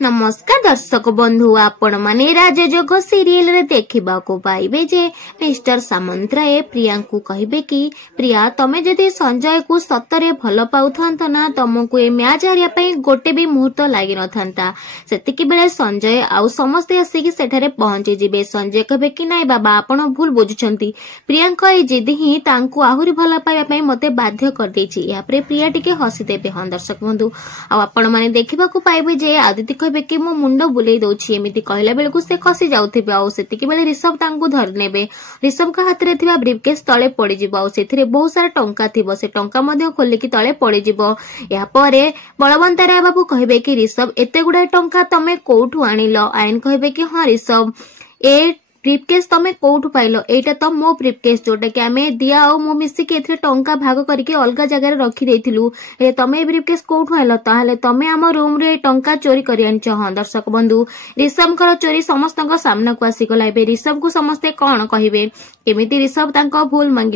नमस्कार दर्शक बंधु आपण माने राजजोग सीरियल रे देखिबा को पाइबे जे मिस्टर सामंतराय प्रिया को कहबे कि प्रिया तमे जदि संजय को सतरे भल पाउथंत ना तुमको ए मैच हारिया पई गोटे भी मुहूर्त लागि नथंता। सेतिकी बेले संजय आउ समस्ते आसी सेठारे पहुंची जिबे। संजय कहबे कि नाई बाबा आपण भूल बुझुचंती, प्रियांका ए जिद ही तांको आहुरी भल पाइबा पई मते बाध्य कर देछि। या परे प्रिया टिके हसी देबे। हां दर्शक बंधु आपण माने देखिबा को पाइबे जे आदित्य कहबे कि मो मुंड बुलेई दउछि। एमिति कहला बेलकु से खसी जाउथिबे आ सेतिकी बेले ऋषभ तांको धरि नेबे। ऋषभ का हाथ रे थिबा ब्रीफकेस तळे पड़ी जिवो आ सेथिरे बहुत सारा टंका थिबो। से टंका मध्ये खोलिकी तळे पड़ी जिवो। या परे बलवंत राय बाबू कहबे कि ऋषभ एते गुडा टंका तमे कोठु आनिलो। आयन कहबे कि हां ऋषभ ए ब्रीफकेस तमे कोठु पाइलो, एटा तो मो ब्रीफकेस जोटा कि आमे दिया और मो मिसी के एथरे टंका भाग करके अलगा जगह रे रखी देथिलु। ए तमे ब्रीफकेस कोठु आइलो, ताहाले तमे हम रूम रे टंका चोरी करि आनछ। हां दर्शक बंधु ऋषभ कर चोरी समस्त सामना को आसी गला। ऋषभ को समस्ते कोन कहिबे, केमिति ऋषभ तांको भूल मांगी